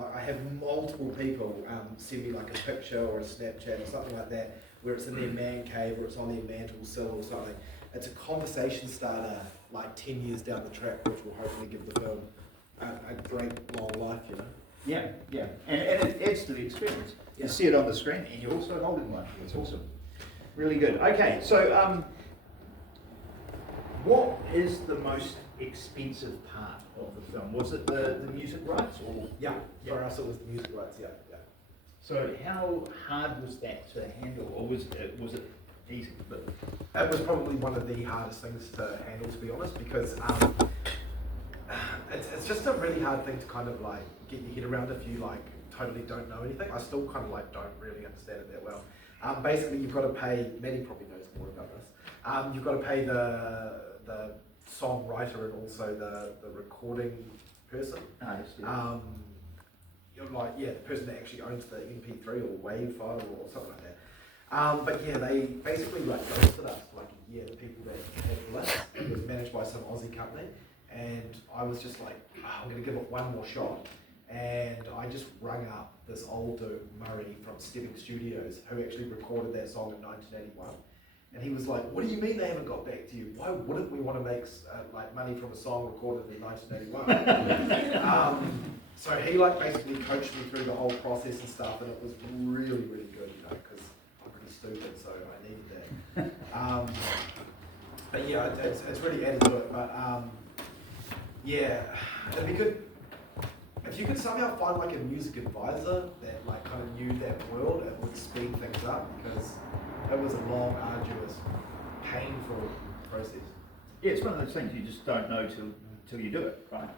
Like I have multiple people send me like a picture or a Snapchat or something like that, where it's in their man cave or it's on their mantle sill or something. It's a conversation starter like 10 years down the track, which will hopefully give the film a great long life, you know. Yeah, yeah, and it adds to the experience. Yeah. You see it on the screen and you're also holding one. It's awesome. Really good. Okay, so what is the most expensive part of the film? Was it the music rights or? Yeah, for us it was the music rights, yeah. So how hard was that to handle, or was it easy? But It was probably one of the hardest things to handle, to be honest, because it's just a really hard thing to kind of like get your head around if you like totally don't know anything. I still kind of like don't really understand it that well. Basically, you've got to pay. Maddie probably knows more about this. You've got to pay the songwriter and also the recording person. You're like, yeah, the person that actually owns the MP3 or WAV file or something like that. But yeah, they basically like ghosted us for like a year. The people that had Bliss, it was managed by some Aussie company, and I was just like, I'm gonna give it one more shot. And I just rang up this old dude, Murray from Stepping Studios, who actually recorded that song in 1981. And he was like, what do you mean they haven't got back to you? Why wouldn't we want to make like money from a song recorded in 1981? So he like basically coached me through the whole process and stuff, and it was really, really good, you know, because I'm pretty stupid, so I needed that. But yeah, it's really added to it. But yeah, it'd be good if you could somehow find like a music advisor that like kind of knew that world. It would speed things up because it was a long, arduous, painful process. yeah, it's one of those things you just don't know till you do it, right?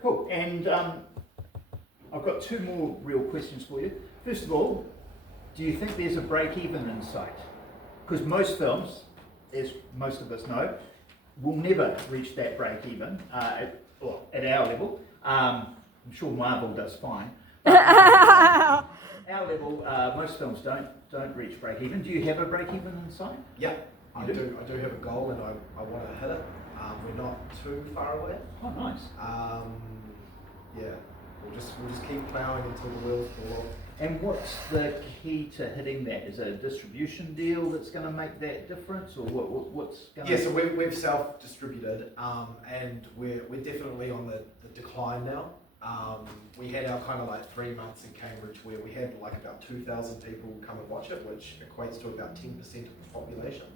Cool. And I've got two more real questions for you. First of all, do you think there's a break-even in sight? Because most films, as most of us know, will never reach that break-even at our level. I'm sure Marvel does fine. Our level, most films don't reach break-even. Do you have a break-even in sight? Yeah, I do have a goal, and I want to hit it. We're not too far away. Oh, nice. Yeah, we'll just keep ploughing until the wheels fall off. And what's the key to hitting that? Is it a distribution deal that's going to make that difference, or what's going to? Yeah, so we've self-distributed, and we're definitely on the decline now. We had our kind of like 3 months in Cambridge where we had like about 2,000 people come and watch it, which equates to about 10% of the population.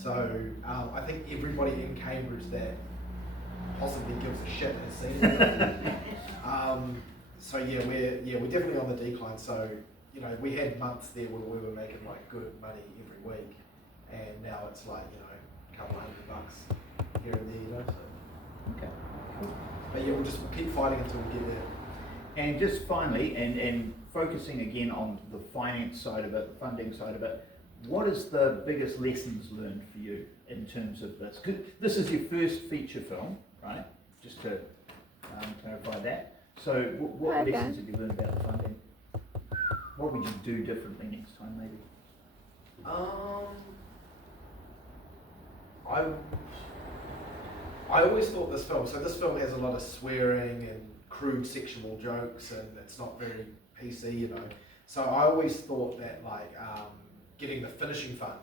So I think everybody in Cambridge that possibly gives a shit has seen it. So yeah, we're definitely on the decline. So you know, we had months there where we were making like good money every week, and now it's like, you know, a couple $100 here and there, you know. So. Okay. Cool. But yeah, we'll keep fighting until we get there. And just finally, and focusing again on the finance side of it, the funding side of it, what is the biggest lessons learned for you in terms of this? 'Cause this is your first feature film, right? Just to clarify that. So what lessons have you learned about funding? What would you do differently next time, maybe? I always thought this film has a lot of swearing and crude sexual jokes, and it's not very PC, you know. So I always thought that like getting the finishing fund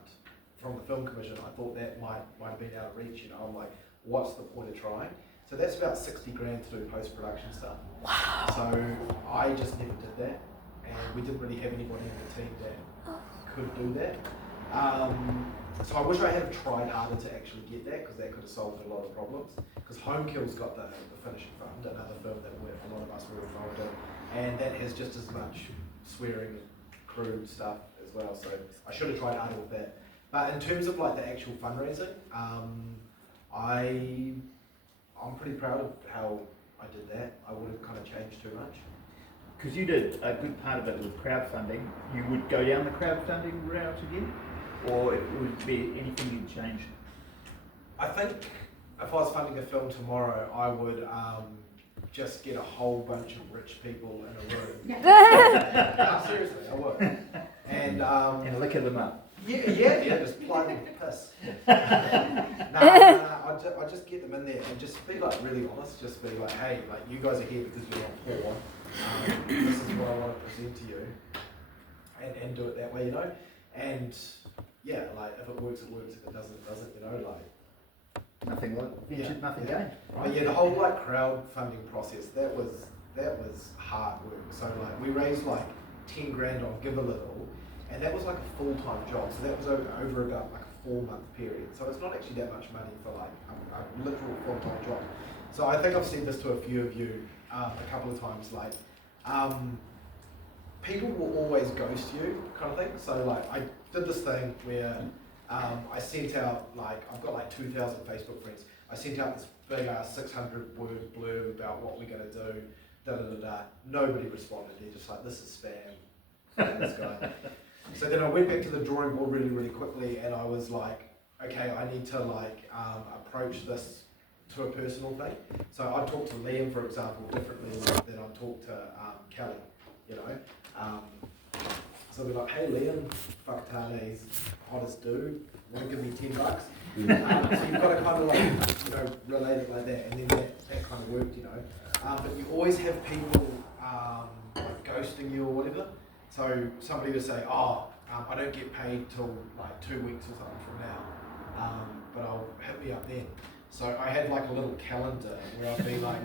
from the Film Commission, I thought that might have been out of reach, you know. I'm like, what's the point of trying? So that's about 60 grand to do post-production stuff. Wow. So I just never did that, and we didn't really have anybody in the team that could do that. So I wish I had tried harder to actually get that, because that could have solved a lot of problems. Because Home Kill's got the finishing fund, another film that a lot of us were involved in, and that has just as much swearing and crude stuff as well. So I should have tried harder with that. But in terms of like the actual fundraising, I'm pretty proud of how I did that. I would have kind of changed too much. Because you did a good part of it with crowdfunding. You would go down the crowdfunding route again? Or it would be anything you'd change? I think if I was funding a film tomorrow, I would just get a whole bunch of rich people in a room. No, seriously, I would. And liquor them up. Yeah, just plug them with piss. I'd just get them in there and just be like really honest. Just be like, hey, like you guys are here because you're not poor. want to present to you, and do it that way, you know. And yeah, like if it works, it works. If it doesn't, it doesn't. You know, like Nothing ventured, nothing gained. But yeah, the whole like crowdfunding process, that was hard work. So like we raised like 10 grand on Give a Little, and that was like a full-time job. So that was over about like a 4-month period. So it's not actually that much money for like a literal full-time job. So I think I've said this to a few of you a couple of times, like people will always ghost you kind of thing. So like I did this thing where I sent out, like, I've got like 2,000 Facebook friends. I sent out this big 600-word blurb about what we're going to do, da-da-da-da. Nobody responded. They're just like, this is spam. This guy. So then I went back to the drawing board really, really quickly, and I was like, okay, I need to like approach this to a personal thing. So I talked to Liam, for example, differently than I talked to Kelly, you know. So we're like, hey Liam, fuck Tane's hottest dude, want to give me $10? So you've got to kind of like, you know, relate it like that, and then that kind of worked, you know. But you always have people like ghosting you or whatever. So somebody would say, oh, I don't get paid till like 2 weeks or something from now, but I'll hit me up then. So I had like a little calendar where I'd be like,